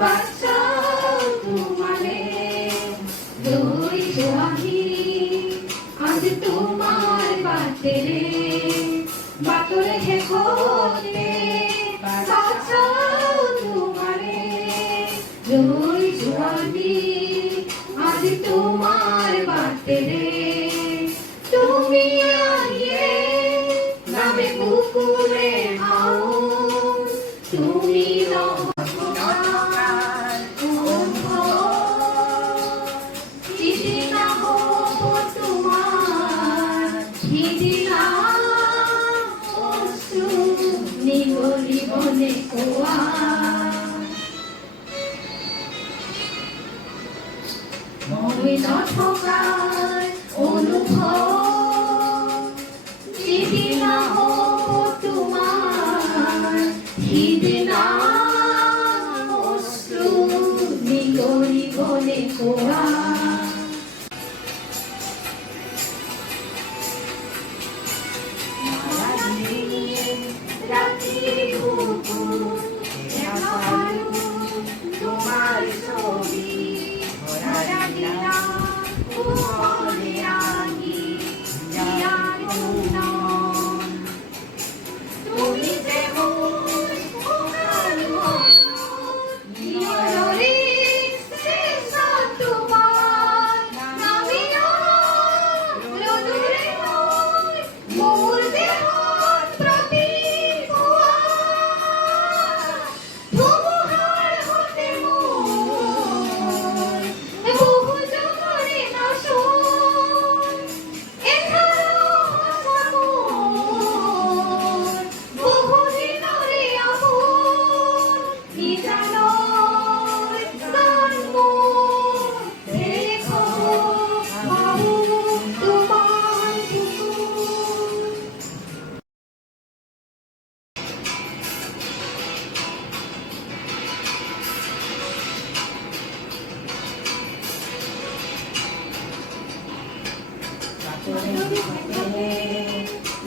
বাঁচাও তোমারে দুই জোয়াহি আজ তোমার বাতে রে বাতরে হে খোতে বাঁচাও তোমারে দুই জোয়াহি আজ তোমার বাতে রে তুমি আইয়ে নামে পুকুরে আও তুমি জীবনে কোয়া মহিন ঠকার অনুভব যেদিনা তোমার হিদিনা অশ্রু নিগরি বনে কোয়া তোমার ছবি ভরা দিলা উপরে আগি তুমি যে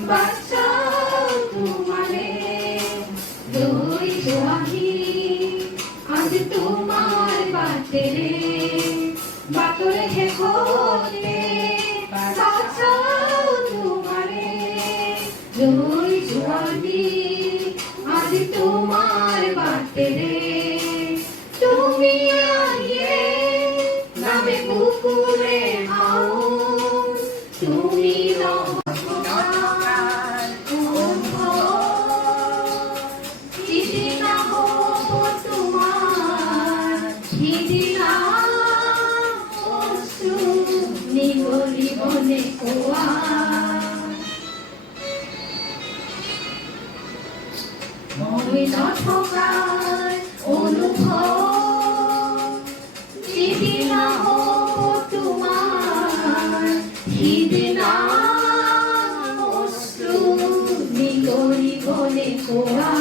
বাঁচাও তোমারে দুই জোয়াহি আজ তোমার বাতে রে বাতরে হে খোতে বাঁচাও তোমারে দুই জোয়াহি আজ তোমার বাতে রে তুমি আইয়ে নামে পুকুরে আও তুমি জীবনে কোয়া মহিন ঠকার অনুভব যেদিনা তোমার হিদিনা অশ্রু নিগরি বনে কোয়া